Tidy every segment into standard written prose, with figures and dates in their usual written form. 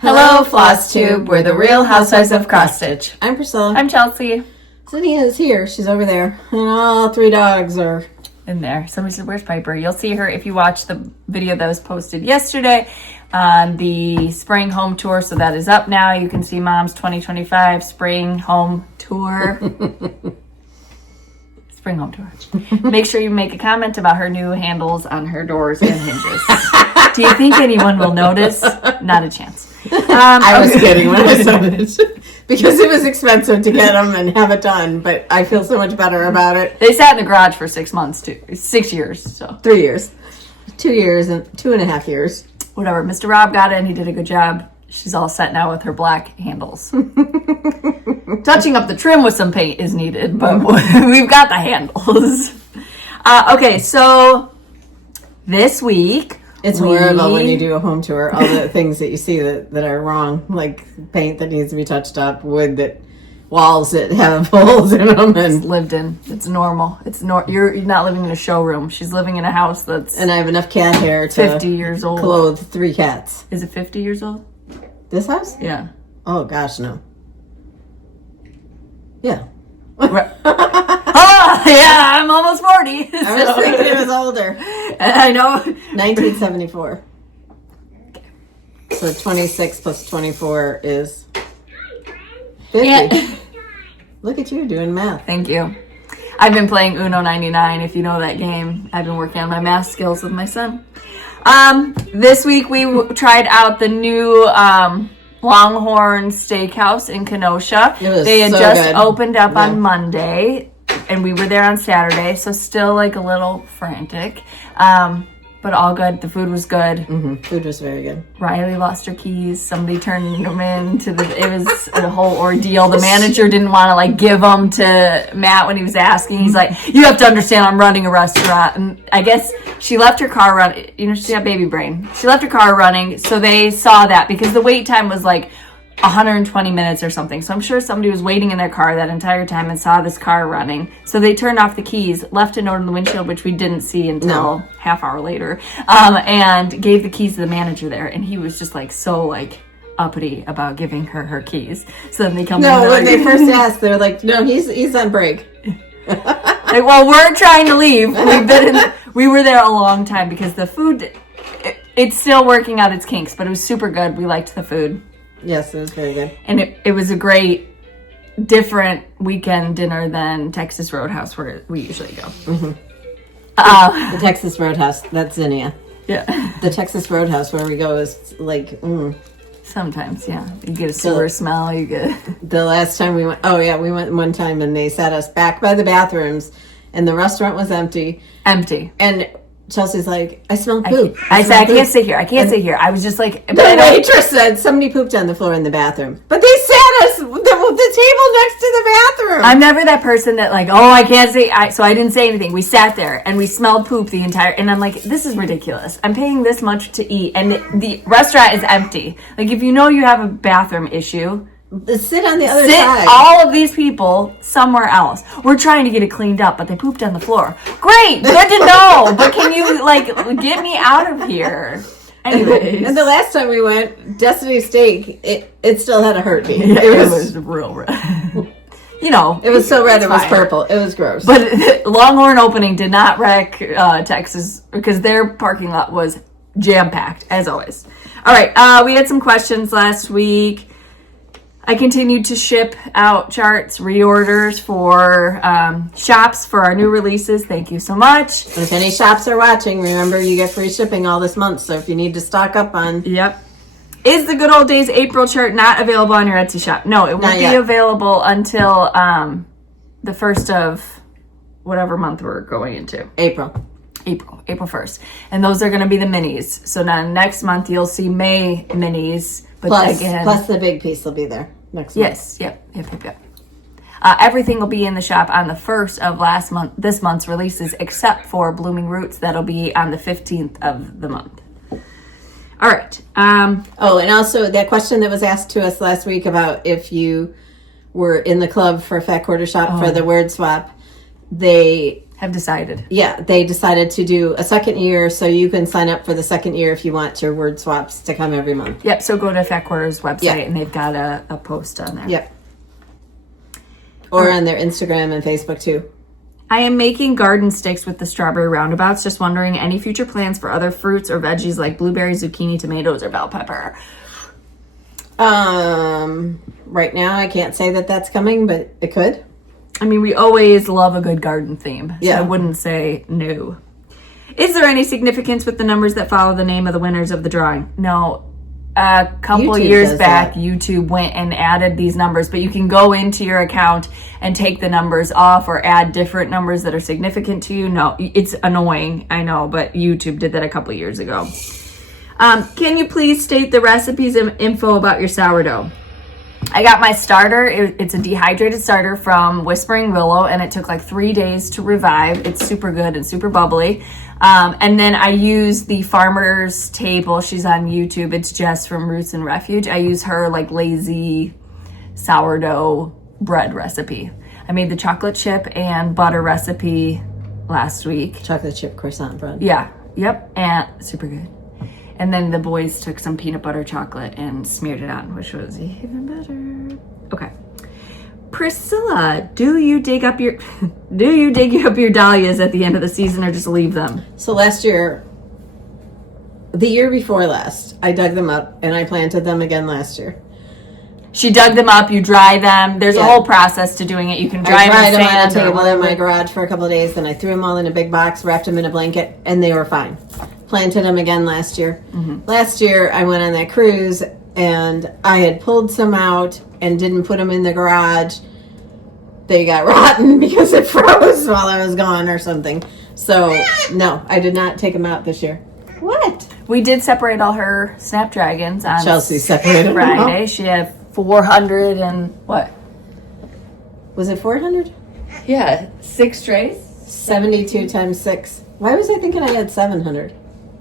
Hello, Flosstube. We're the Real Housewives of Cross Stitch. I'm Priscilla. I'm Chelsea. Zinnia is here. She's over there. And all three dogs are in there. Somebody said, where's Piper? You'll see her if you watch the video that was posted yesterday on the spring home tour. So that is up now. You can see Mom's 2025 spring home tour. Spring home tour. Make sure you make a comment about her new handles on her doors and hinges. Do you think anyone will notice? Not a chance. I was kidding when I said it. Because it was expensive to get them and have it done, but I feel so much better about it. They sat in the garage for 6 months, too. 6 years, so. 3 years. 2 years and 2.5 years. Whatever. Mr. Rob got it and he did a good job. She's all set now with her black handles. Touching up the trim with some paint is needed, but we've got the handles. Okay, so this week... It's horrible when you do a home tour, all the things that you see that are wrong, like paint that needs to be touched up, wood walls that have holes in them. It's lived in. It's normal. You're not living in a showroom. She's living in a house that's... And I have enough cat hair to 50 years old. Clothe 3 cats. Is it 50 years old? This house? Yeah. Oh, gosh, no. Yeah. Right. Oh, yeah, I'm almost 40. I was thinking it was older. I know. 1974. So 26 plus 24 is 50. Yeah. Look at you doing math. Thank you. I've been playing Uno 99, if you know that game. I've been working on my math skills with my son. This week we tried out the new Longhorn Steakhouse in Kenosha. They had just opened up on Monday, and we were there on Saturday, so still like a little frantic, but all good. The food was good. Mm-hmm. Food was very good. Riley lost her keys. Somebody turned them in it was a whole ordeal. The manager didn't want to like give them to Matt when he was asking. He's like, you have to understand I'm running a restaurant. And I guess she left her car running. You know, she's got baby brain. She left her car running. So they saw that because the wait time was like 120 minutes or something. So I'm sure somebody was waiting in their car that entire time and saw this car running. So they turned off the keys, left a note in the windshield, which we didn't see until half hour later, and gave the keys to the manager there. And he was just like so like uppity about giving her keys. So then they come in. No, when they first asked, they're like, no, he's on break. Like, well, we're trying to leave. We were there a long time because the food, it's still working out its kinks, but it was super good. We liked the food. Yes, it was very good. And it was a great, different weekend dinner than Texas Roadhouse, where we usually go. Mm-hmm. The Texas Roadhouse, that's Zinnia. Yeah. The Texas Roadhouse where we go is like, Sometimes, yeah. You get a sewer smell, you get... The last time we went, we went one time and they sat us back by the bathrooms and the restaurant was empty. Empty. And Chelsea's like, I smell poop. I said, I can't sit here. I can't sit here. I was just like... The waitress said somebody pooped on the floor in the bathroom. But they sat us the table next to the bathroom. I'm never that person that like, oh, I can't say... So I didn't say anything. We sat there and we smelled poop the entire... And I'm like, this is ridiculous. I'm paying this much to eat. And the restaurant is empty. Like, if you know you have a bathroom issue... Sit on the other side. All of these people somewhere else. We're trying to get it cleaned up, but they pooped on the floor. Great, good to know. But can you like get me out of here? Anyways. And the last time we went, Destiny Steak, it still had a heartbeat. Yeah, it was real red. You know, it was so red it was purple. It was gross. But Longhorn opening did not wreck Texas because their parking lot was jam packed as always. All right, we had some questions last week. I continued to ship out charts, reorders for shops for our new releases. Thank you so much. And if any shops are watching, remember you get free shipping all this month. So if you need to stock up on... Yep. Is the Good Old Days April chart not available on your Etsy shop? No, it won't be available until the 1st of whatever month we're going into. April 1st. And those are going to be the minis. So now next month you'll see May minis. But plus the big piece will be there next month. Yes, yep. Everything will be in the shop on the 1st of this month's releases, except for Blooming Roots. That'll be on the 15th of the month. All right. And also that question that was asked to us last week about if you were in the club for Fat Quarter Shop for the word swap, they have decided. Yeah, they decided to do a second year, so you can sign up for the second year if you want your word swaps to come every month. Yep, so go to Fat Quarters website Yeah. and they've got a post on there. Yep. Or on their Instagram and Facebook too. I am making garden sticks with the strawberry roundabouts. Just wondering, any future plans for other fruits or veggies like blueberries, zucchini, tomatoes, or bell pepper? Right now I can't say that that's coming, but it could. I mean, we always love a good garden theme, so Yeah. I wouldn't say no. Is there any significance with the numbers that follow the name of the winners of the drawing? No. A couple YouTube years does back, that. YouTube went and added these numbers, but you can go into your account and take the numbers off or add different numbers that are significant to you. No, it's annoying, I know, but YouTube did that a couple years ago. Can you please state the recipes and info about your sourdough? I got my starter. It's a dehydrated starter from Whispering Willow, and it took like 3 days to revive. It's super good and super bubbly. And then I use the Farmer's Table. She's on YouTube. It's Jess from Roots and Refuge. I use her like lazy sourdough bread recipe. I made the chocolate chip and butter recipe last week. Chocolate chip croissant bread. Yeah. Yep. And super good. And then the boys took some peanut butter chocolate and smeared it on, which was even better. Okay. Priscilla, do you dig up your dahlias at the end of the season or just leave them? So the year before last, I dug them up and I planted them again last year. She dug them up, you dry them. There's a whole process to doing it. You can dry I dried them them on a in sand or table in my whatever. garage for a couple of days, then I threw them all in a big box, wrapped them in a blanket, and they were fine. Planted them again last year. Last year, I went on that cruise, and I had pulled some out and didn't put them in the garage. They got rotten because it froze while I was gone or something. So, no, I did not take them out this year. What? We did separate all her snapdragons on Chelsea separated them Friday. She had 400 and what? Was it 400? Yeah, 6 trays. 72 times 6. Why was I thinking I had 700?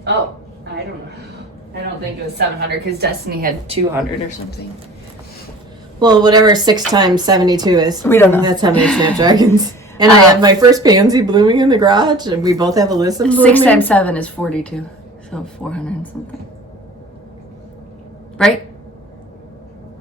Oh, I don't know. I don't think it was 700 because Destiny had 200 or something. Well, whatever 6 times 72 is. We don't know. That's how many snapdragons. And I have my first pansy blooming in the garage, and we both have Alyssa blooming. 6 times 7 is 42. So 400 and something. Right?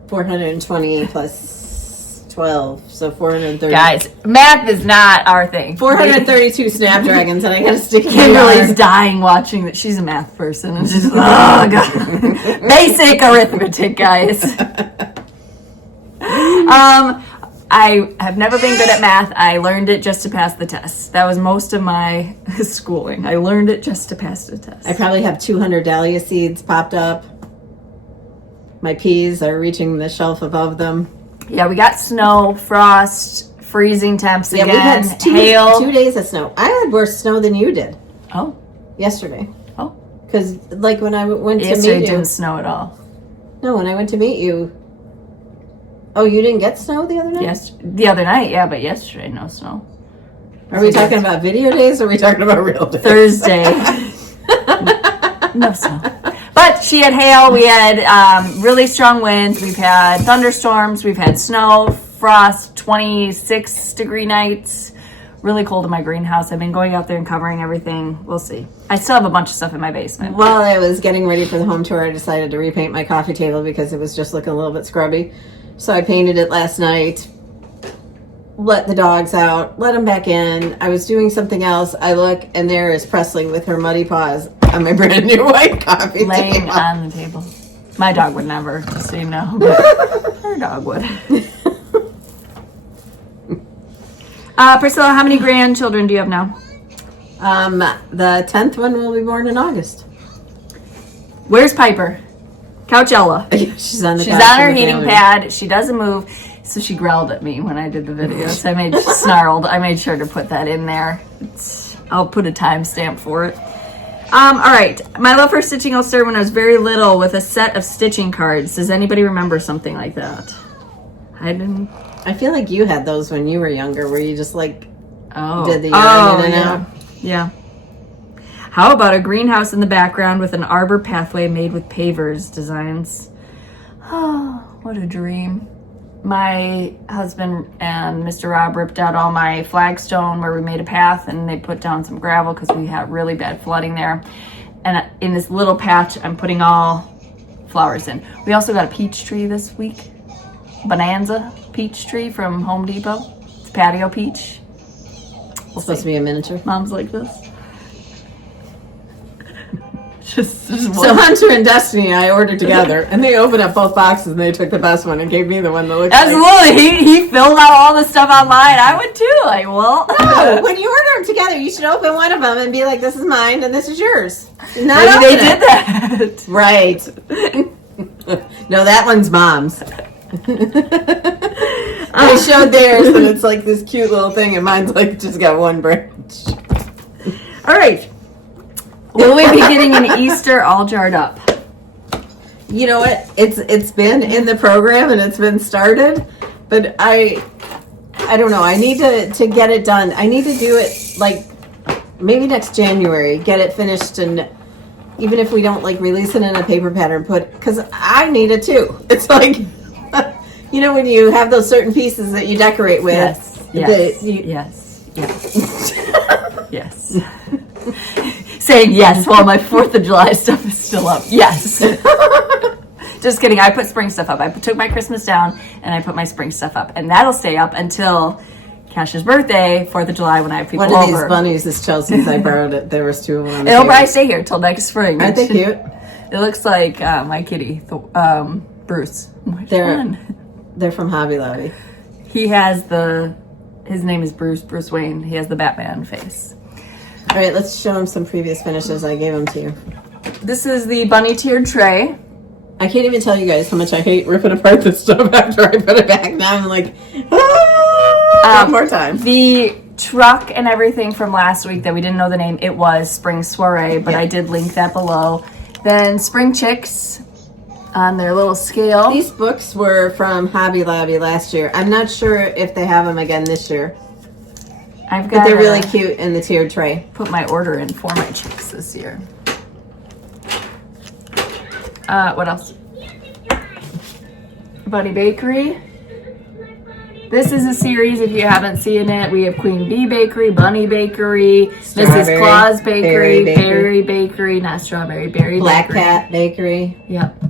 420 plus 12, so 430. Guys, math is not our thing. 432 snapdragons, and I got to stick it in Kimberly's the dying watching that. She's a math person. And she's, oh, God. Basic arithmetic, guys. I have never been good at math. I learned it just to pass the test. That was most of my schooling. I learned it just to pass the test. I probably have 200 dahlia seeds popped up. My peas are reaching the shelf above them. Yeah, we got snow, frost, freezing temps Yeah, again, we had hail. 2 days of snow. I had worse snow than you did Oh, yesterday. oh. Because, like, when I went to Yesterday meet you... didn't snow at all. No, when I went to meet you... Oh, you didn't get snow the other night? Yes, the other night, yeah, but yesterday, no snow. Are we talking about video days or are we talking about real days? Thursday, no snow. But she had hail. We had really strong winds. We've had thunderstorms. We've had snow, frost, 26-degree nights. Really cold in my greenhouse. I've been going out there and covering everything. We'll see. I still have a bunch of stuff in my basement. While I was getting ready for the home tour, I decided to repaint my coffee table because it was just looking a little bit scrubby. So I painted it last night, let the dogs out, let them back in. I was doing something else. I look, and there is Presley with her muddy paws on my brand new white coffee Laying table. on the table. My dog would never, just so you know. But her dog would. Priscilla, how many grandchildren do you have now? The 10th one will be born in August. Where's Piper? Couchella. She's on the She's couch on her in the heating family. pad. She doesn't move. So she growled at me when I did the video. So snarled. I made sure to put that in there. I'll put a timestamp for it. All right. My love for stitching all started when I was very little with a set of stitching cards. Does anybody remember something like that? I didn't. I feel like you had those when you were younger, where you just like Oh. did the yarn in and yeah. out. Yeah. How about a greenhouse in the background with an arbor pathway made with pavers designs? Oh, what a dream. my husband and Mr. Rob ripped out all my flagstone where we made a path, and they put down some gravel because we had really bad flooding there. And in this little patch, I'm putting all flowers in. We also got a peach tree this week. Bonanza peach tree from Home Depot. It's patio peach. It's supposed to be a miniature. Mom's like this. just So Hunter and Destiny I ordered together, and they opened up both boxes and they took the best one and gave me the one that looked absolutely. He filled out all the stuff online. I would too. Like, well, no, when you order them together, you should open one of them and be like, "This is mine and this is yours." Not maybe they did that. Right. No, that one's Mom's. I showed theirs, and it's like this cute little thing, and mine's like just got one branch. All right. Will we be getting an Easter all jarred up? You know what? It's been in the program and it's been started, but I don't know. I need to get it done. I need to do it like maybe next January. Get it finished, and even if we don't like release it in a paper pattern, because I need it too. It's like. You know when you have those certain pieces that you decorate with? Yes. Yes. Saying yes while my 4th of July stuff is still up. Yes. Just kidding. I put spring stuff up. I took my Christmas down and I put my spring stuff up. And that'll stay up until Cash's birthday, 4th of July, when I have people over. One of these bunnies is Chelsea's. I borrowed it. There was 2 of them. It'll probably stay here till next spring. Aren't they cute? It looks like my kitty, Bruce. They're from Hobby Lobby. He has his name is Bruce Wayne. He has the Batman face. All right, let's show him some previous finishes. I gave them to you. This is the bunny tiered tray. I can't even tell you guys how much I hate ripping apart this stuff after I put it back. Now I'm like, one more time. The truck and everything from last week that we didn't know the name, it was Spring Soiree, but I did link that below. Then Spring Chicks on their little scale. These books were from Hobby Lobby last year. I'm not sure if they have them again this year. But they're really cute in the tiered tray. Put my order in for my chicks this year. What else? Bunny Bakery. This is a series, if you haven't seen it. We have Queen Bee Bakery, Bunny Bakery, Mrs. Claus Bakery, Berry Bakery, not Strawberry, Berry Black Bakery. Cat Bakery. Yep.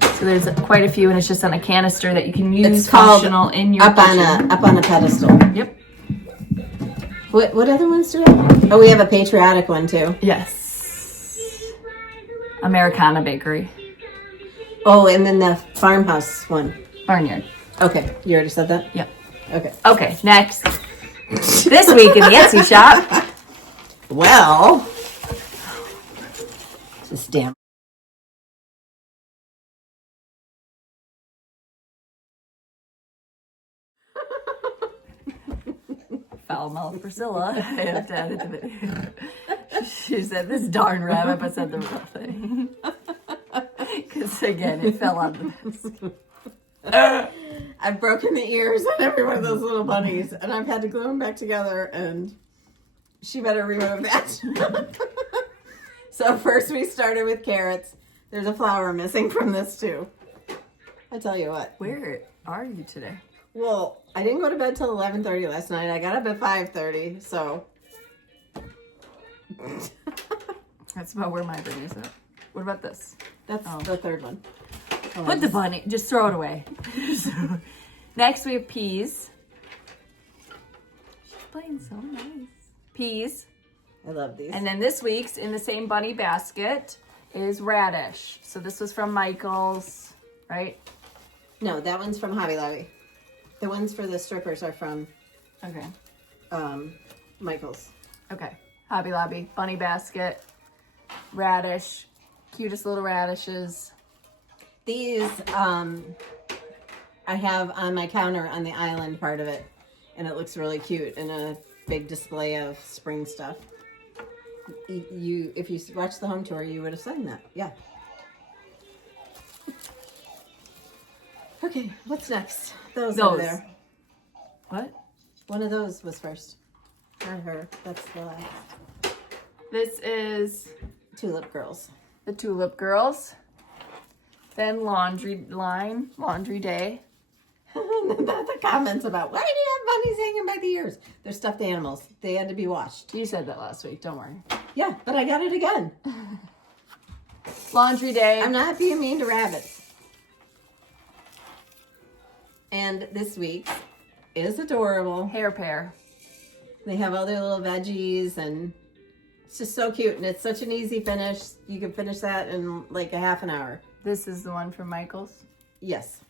So there's quite a few, and it's just on a canister that you can use it's called functional in your up on a pedestal. Yep. What other ones do we have? Oh, we have a patriotic one too. Yes. Americana Bakery. Oh, and then the farmhouse one. Barnyard. Okay, you already said that? Yep. Okay. Okay, next. This week in the Etsy shop. Well, just damn. Foul mouth Priscilla. I have to add it to the She said, this darn rabbit, but said the real thing. Because again, it fell on the desk. I've broken the ears on every one of those little bunnies, and I've had to glue them back together, and she better remove that. So first we started with carrots. There's a flower missing from this too. I tell you what. Where are you today? Well, I didn't go to bed till 11:30 last night. I got up at 5:30, so. That's about where my brain is at. What about this? That's the third one. Put the bunny, just throw it away. So, next we have peas. She's playing so nice. Peas. I love these. And then this week's in the same bunny basket is radish. So this was from Michael's, right? No, that one's from Hobby Lobby. The ones for the strippers are from Michael's. Okay. Hobby Lobby, bunny basket, radish, cutest little radishes. These I have on my counter on the island part of it, and it looks really cute in a big display of spring stuff. If you watched the home tour, you would have seen that. Yeah. Okay, what's next? Those over there. What? One of those was first. Not her. That's the last. This is Tulip Girls. the Tulip Girls. Then laundry line, laundry day. the comments about, why do you have bunnies hanging by the ears? They're stuffed animals. They had to be washed. You said that last week. Don't worry. Yeah, but I got it again. Laundry day. I'm not being mean to rabbits. And this week is adorable. Hair pair. They have all their little veggies, and it's just so cute. And it's such an easy finish. You can finish that in like a half an hour. This is the one from Michael's. Yes.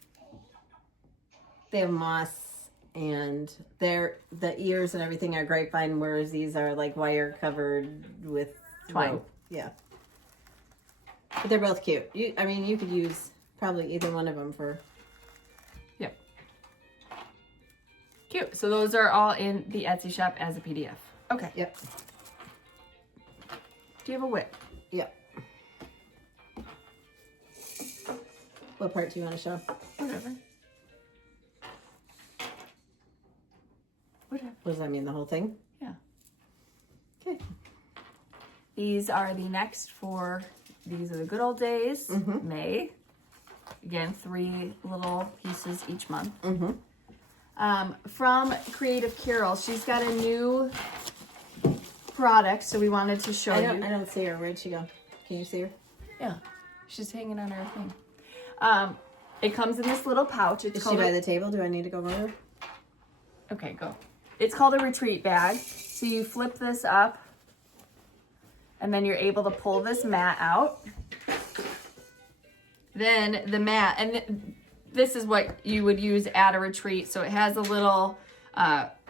They have moss, and the ears and everything are grapevine, whereas these are like wire covered with twine. rope. Yeah. But they're both cute. You could use probably either one of them for... Yep. Cute. So those are all in the Etsy shop as a PDF. Okay. Yep. Do you have a whip? Yep. What part do you want to show? Whatever. Whatever. What does that mean, the whole thing? Yeah. Okay. These are the next four. These are the good old days. Mm-hmm. May. Again, 3 little pieces each month. Mm-hmm. From Creative Carol, she's got a new product, so we wanted to show you. I don't see her. Where'd she go? Can you see her? Yeah, she's hanging on her thing. It comes in this little pouch. It's Is she called by the table? Do I need to go over her? Okay, go. It's called a retreat bag. So you flip this up, and then you're able to pull this mat out. Then the mat, and this is what you would use at a retreat. So it has a little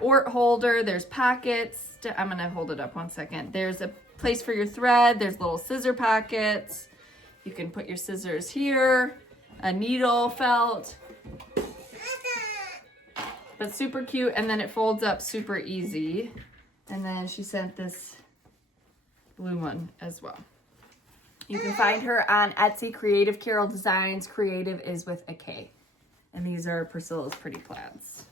ort holder. There's pockets. I'm going to hold it up one second. There's a place for your thread. There's little scissor pockets. You can put your scissors here. A needle felt. But super cute. And then it folds up super easy. And then she sent this blue one as well. You can find her on Etsy, Creative Carol Designs. Creative is with a K. And these are Priscilla's pretty plaids.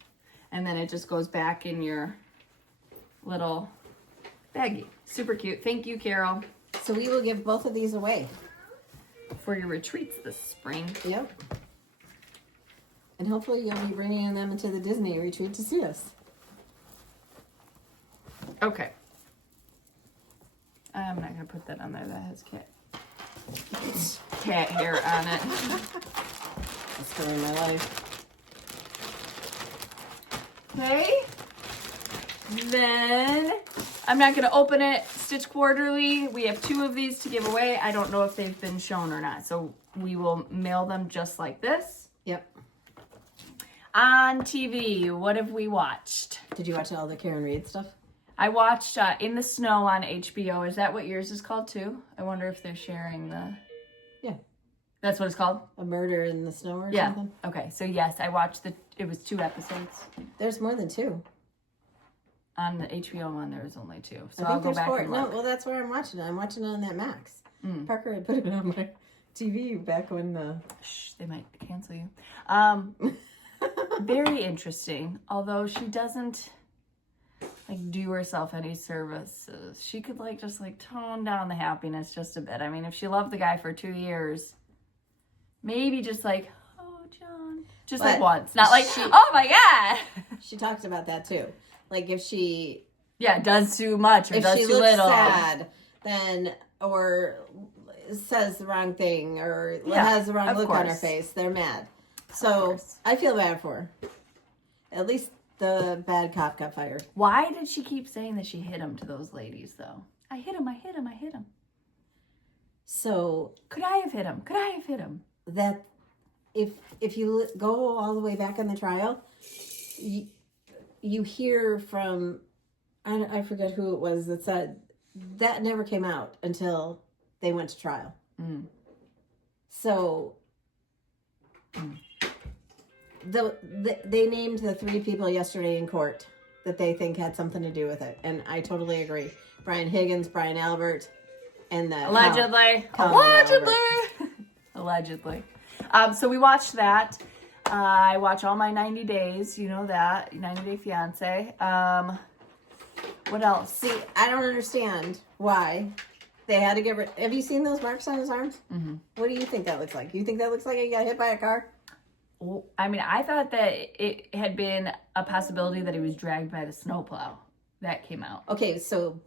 And then it just goes back in your little baggie. Super cute. Thank you, Carol. So we will give both of these away. For your retreats this spring. Yep. And hopefully you'll be bringing them into the Disney retreat to see us. Okay. I'm not going to put that on there. That has cat hair on it. That's story of my life. Okay. Then I'm not going to open it. Stitch Quarterly. We have 2 of these to give away. I don't know if they've been shown or not. So we will mail them just like this. Yep. On TV, what have we watched? Did you watch all the Karen Reed stuff? I watched In the Snow on HBO. Is that what yours is called too? I wonder if they're sharing the... Yeah. That's what it's called? A Murder in the Snow or Yeah. something? Okay, so yes, I watched it was 2 episodes. There's more than 2. On the HBO one, there was only 2. So I I'll think go there's back 4. and No, look. well, that's where I'm watching it. I'm watching it on that Max. Parker had put it on my TV back when... Shh, they might cancel you. Very interesting. Although she doesn't do herself any services. She could just tone down the happiness just a bit. I mean, if she loved the guy for 2 years, maybe just oh, John. Just But once. Not oh my God. She talked about that too. Like if she... Yeah, does too much or if does she too looks little. sad, then... Or says the wrong thing or has the wrong look on her face, they're mad. So I feel bad for her. At least the bad cop got fired. Why did she keep saying that she hit him to those ladies, though? I hit him, I hit him, I hit him. So... Could I have hit him? Could I have hit him? That if you go all the way back in the trial, you hear from... I forget who it was that said that never came out until they went to trial. So... They named the 3 people yesterday in court that they think had something to do with it, and I totally agree. Brian Higgins, Brian Albert, and the allegedly. Allegedly. So we watched that. I watch all my 90 days. You know that 90 Day Fiance. What else? See, I don't understand why they had to get rid. Have you seen those marks on his arms? Mm-hmm. What do you think that looks like? You think that looks like he got hit by a car? I mean, I thought that it had been a possibility that he was dragged by the snowplow. That came out. Okay, so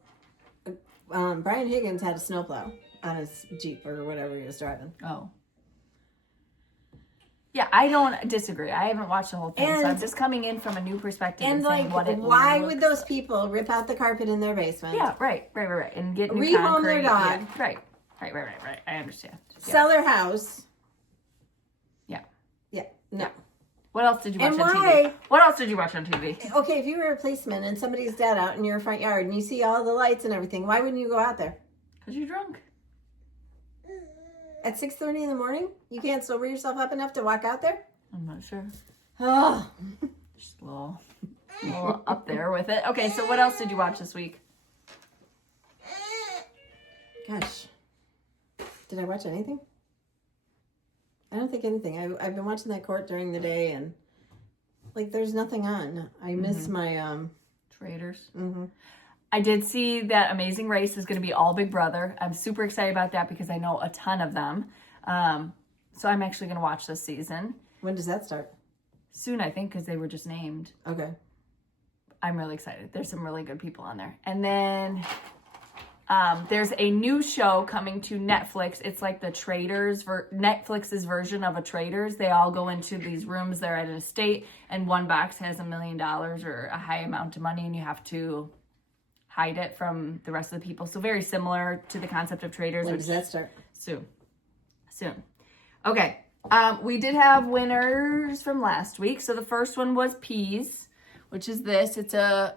Brian Higgins had a snowplow on his Jeep or whatever he was driving. Oh. Yeah, I don't disagree. I haven't watched the whole thing, so I'm just coming in from a new perspective and saying what it why looks would those people rip out the carpet in their basement? Yeah, right, and get new Rehome concrete. their dog. Yeah, right. I understand. Yeah. Sell their house. Yeah. Yeah. No. What else did you watch And on why? TV? What else did you watch on TV? Okay, if you were a policeman and somebody's dead out in your front yard and you see all the lights and everything, why wouldn't you go out there? Because you're drunk. At 6:30 in the morning? You can't sober yourself up enough to walk out there? I'm not sure. Oh. Just a little up there with it. Okay, so what else did you watch this week? Gosh. Did I watch anything? I don't think anything. I've been watching that court during the day and like there's nothing on. I miss my Traders. Mm-hmm. I did see that Amazing Race is going to be all Big Brother. I'm super excited about that because I know a ton of them. So I'm actually going to watch this season. When does that start? Soon, I think, because they were just named. Okay. I'm really excited. There's some really good people on there. And then there's a new show coming to Netflix. It's like the Traders, Netflix's version of a Traders. They all go into these rooms. They're at an estate, and one box has $1 million or a high amount of money, and you have to hide it from the rest of the people. So very similar to the concept of Traders. When does that start? Soon. Okay. We did have winners from last week. So the first one was peas, which is this. It's a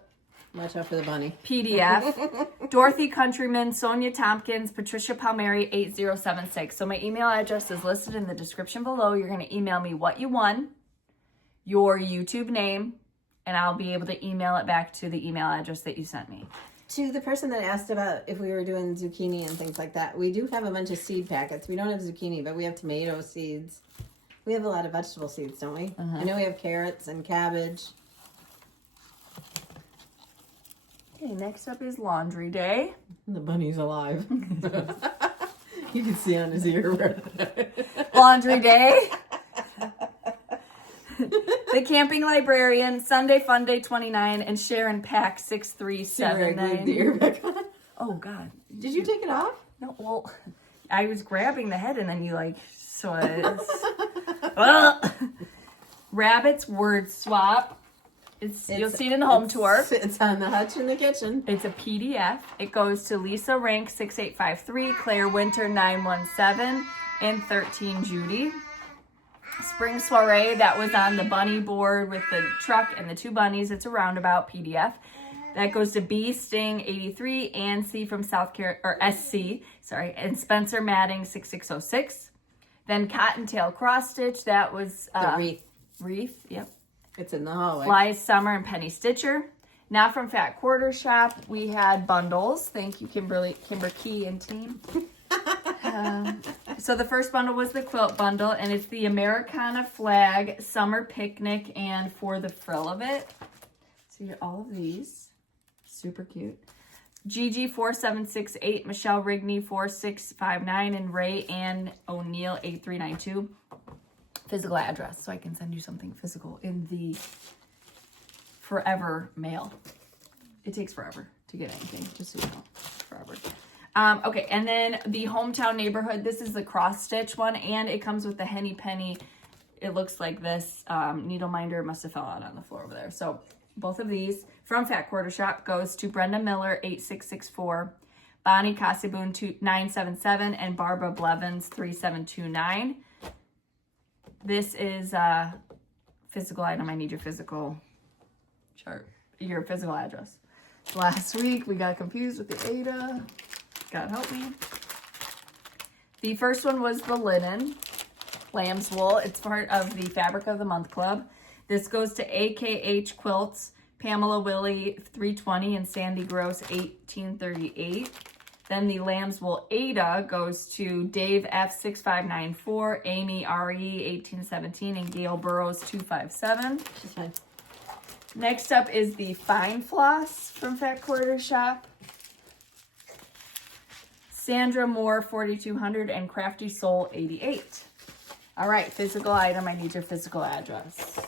Watch out for the bunny. PDF. Dorothy Countryman, Sonia Tompkins, Patricia Palmieri, 8076. So my email address is listed in the description below. You're going to email me what you won, your YouTube name, and I'll be able to email it back to the email address that you sent me. To the person that asked about if we were doing zucchini and things like that, we do have a bunch of seed packets. We don't have zucchini, but we have tomato seeds. We have a lot of vegetable seeds, don't we? I know we have carrots and cabbage. Okay, next up is laundry day. The bunny's alive. You can see on his ear. Laundry day. The Camping Librarian, Sunday Fun Day 29, and Sharon Pack 6379. The ear back on. Oh, God. Did you take it off? No, well, I was grabbing the head and then you so it's... Rabbit's Word Swap. You'll see it in the home tour. It's on the hutch in the kitchen. It's a PDF. It goes to Lisa Rank 6853, Claire Winter 917, and 13 Judy. Spring Soiree, that was on the bunny board with the truck and the two bunnies. It's a roundabout PDF. That goes to B Sting 83, Ann C from South Carolina, or SC, sorry, and Spencer Matting 6606. Then Cottontail Cross Stitch, that was The wreath. Wreath, yep. It's in the hallway. Fly Summer and Penny Stitcher. Now from Fat Quarter Shop, we had bundles. Thank you, Kimber Key and team. So the first bundle was the quilt bundle, and it's the Americana flag, summer picnic, and for the frill of it. So you get all of these. Super cute. Gigi 4768, Michelle Rigney 4659, and Ray Ann O'Neill 8392. Physical address, so I can send you something physical in the forever mail. It takes forever to get anything, just so you know. Forever. Okay, and then the Hometown Neighborhood. This is the cross stitch one, and it comes with the Henny Penny. It looks like this. Needle minder must have fell out on the floor over there. So both of these from Fat Quarter Shop goes to Brenda Miller 8664, Bonnie Casaboon 977, and Barbara Blevins 3729. This is a physical item. I need your physical chart, your physical address. Last week we got confused with the Ada. God help me. The first one was the linen, lamb's wool. It's part of the Fabric of the Month Club. This goes to AKH Quilts, Pamela Willie 320, and Sandy Gross 1838. Then the lamb's wool Ada goes to Dave F 6594, Amy RE 1817, and Gail Burrows 257. She's fine. Next up is the Fine Floss from Fat Quarter Shop. Sandra Moore 4200 and Crafty Soul 88. All right, physical item. I need your physical address.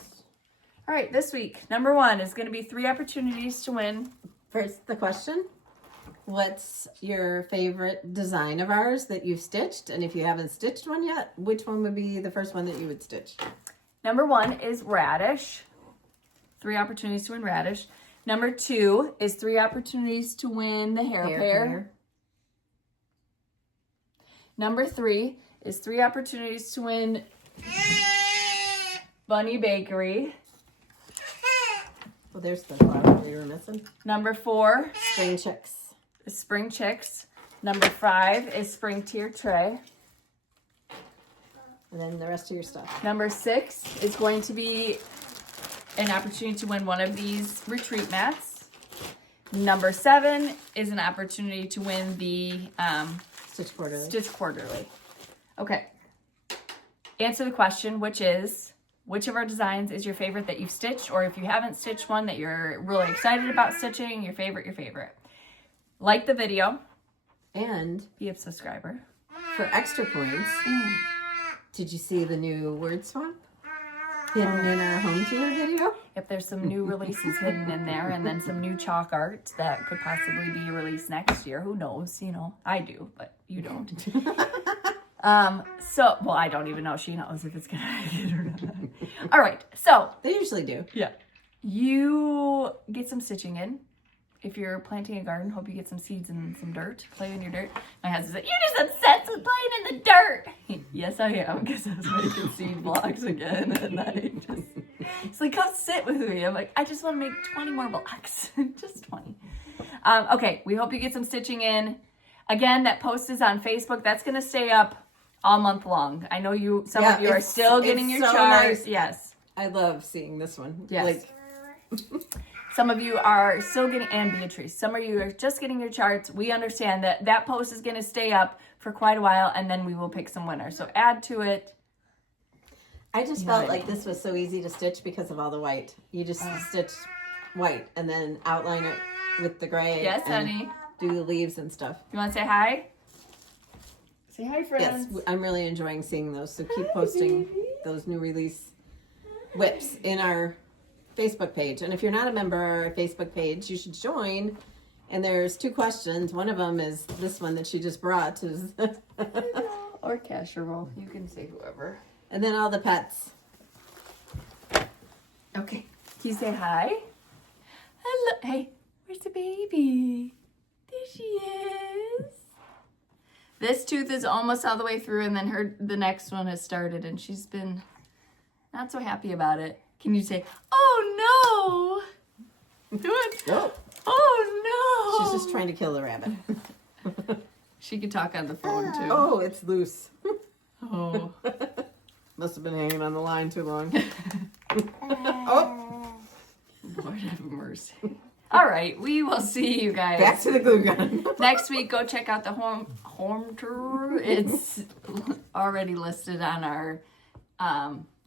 All right, this week, number 1 is going to be 3 opportunities to win. First, the question. What's your favorite design of ours that you've stitched? And if you haven't stitched one yet, which one would be the first one that you would stitch? Number 1 is radish. 3 opportunities to win radish. Number 2 is 3 opportunities to win the hair. Number 3 is 3 opportunities to win Bunny Bakery. Well, there's the flower we were missing. Number 4 Spring chicks. is Spring Chicks. Number 5 is Spring Tier Tray. And then the rest of your stuff. Number 6 is going to be an opportunity to win one of these retreat mats. Number 7 is an opportunity to win the Stitch Quarterly. Stitch Quarterly. Okay. Answer the question, which of our designs is your favorite that you've stitched, or if you haven't stitched one that you're really excited about stitching, your favorite. Like the video. And Be a subscriber. for extra points, did you see the new word swap hidden in our home tour video? If there's some new releases hidden in there, and then some new chalk art that could possibly be released next year. Who knows? I do, but you don't. Well, I don't even know. She knows if it's gonna make it or not. All right, so They usually do. yeah, you get some stitching in. If you're planting a garden, hope you get some seeds and some dirt. Play in your dirt. My husband said, "You're just obsessed with playing in the dirt." Yes, I am, because I was making seed blocks again, and he's like, "Come sit with me." I'm like, "I just want to make 20 more blocks, just 20." Okay, we hope you get some stitching in. Again, that post is on Facebook. That's going to stay up all month long. I know some of you are still getting your so charts. nice. Yes. I love seeing this one. Yes. Some of you are still getting, and Beatrice, some of you are just getting your charts. We understand that post is going to stay up for quite a while, and then we will pick some winners. So add to it. I just felt like this was so easy to stitch because of all the white. You just stitch white and then outline it with the gray. Yes, and honey. do the leaves and stuff. You want to say hi? Say hi, friends. Yes, I'm really enjoying seeing those. So keep posting those new release whips in our Facebook page. And if you're not a member of our Facebook page, you should join. And there's 2 questions. One of them is this one that she just brought. Or casserole. You can say whoever. And then all the pets. Okay. Can you say hi? Hello. Hey, where's the baby? There she is. This tooth is almost all the way through, and then the next one has started, and she's been not so happy about it. Can you say, "Oh no"? Do it. Nope. Oh no. She's just trying to kill the rabbit. She can talk on the phone too. Oh, it's loose. Oh. Must have been hanging on the line too long. Oh, Lord have mercy. All right, we will see you guys. back to the glue gun. Next week, go check out the home tour. It's already listed on our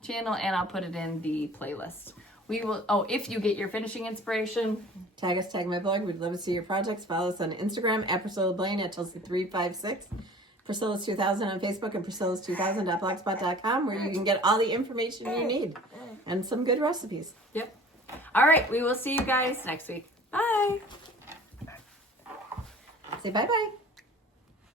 channel, and I'll put it in the playlist. We will. Oh, if you get your finishing inspiration, Tag us, tag my blog. We'd love to see your projects. Follow us on Instagram at Priscilla Blaine at Chelsea356. Priscilla's 2000 on Facebook and Priscilla's2000.blogspot.com, where you can get all the information you need and some good recipes. Yep. All right, we will see you guys next week. Bye. Say bye-bye.